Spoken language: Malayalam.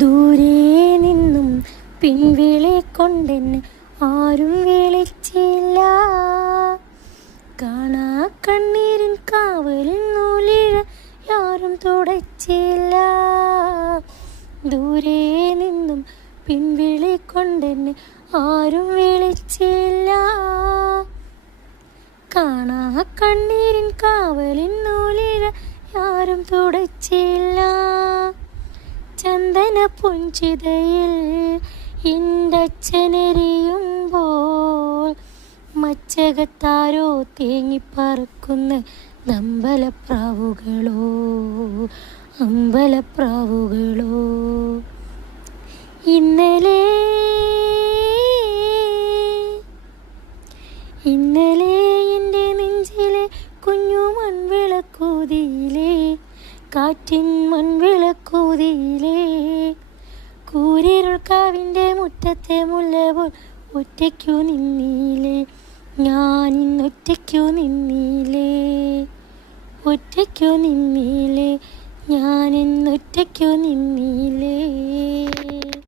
ദൂരെ നിന്നും പിൻവിളി കൊണ്ടെന്നെ ആരും വിളിച്ചില്ല. കാണാ കണ്ണീരിൻ കാവലിൻ നൂലിഴ ആരും തുടച്ചില്ല. ദൂരെ നിന്നും പിൻവിളി കൊണ്ടെന്നെ ആരും വിളിച്ചില്ല. കാണാ കണ്ണീരിൻ കാവലിൻ നൂലിഴ ആരും തുടച്ചില്ല. ചന്ദന പുഞ്ചിതയിൽ ഇണ്ടച്ഛനെരിയുമ്പോൾ മച്ചകത്താരോ തേങ്ങിപ്പറക്കുന്ന അമ്പലപ്രാവുകളോ അമ്പലപ്രാവുകളോ. ഇന്നലെ എൻ്റെ നെഞ്ചിലെ കുഞ്ഞു മൺവിളക്കൂതിയിലേ, കാറ്റിൻ മൺവിളക്കൂതിയിലേ. കൂരിരുൾ കാവിൻ്റെ മുറ്റത്തെ മുല്ല പോൽ ഒറ്റയ്ക്കു നിന്നീലേ, ഞാനിന്നൊറ്റയ്ക്കു നിന്നീലേ. ഒറ്റയ്ക്കു നിന്നീലേ, ഞാനിന്നൊറ്റയ്ക്കു നിന്നീലേ.